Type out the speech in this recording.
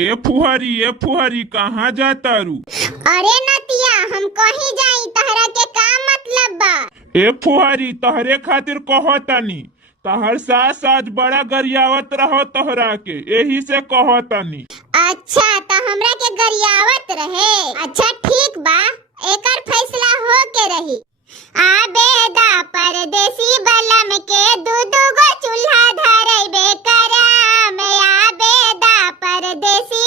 ए फुहरी कहाँ जाता रू? अरे नतिया, हम कहीं जाई, तहरा के का मतलब बा? ए फुहरी तहरे खातिर कहतानी, तहर सास आज बड़ा गरियावत रहो तोहरा के, यही से कहतानी। अच्छा, तो हमरा के गरियावत रहे। अच्छा ठीक बा, एकर फैसला हो के रही। आबेदा परदेसी बलम के दू दू गो चूल्हा धरबे कराम। आबेदा परदेसी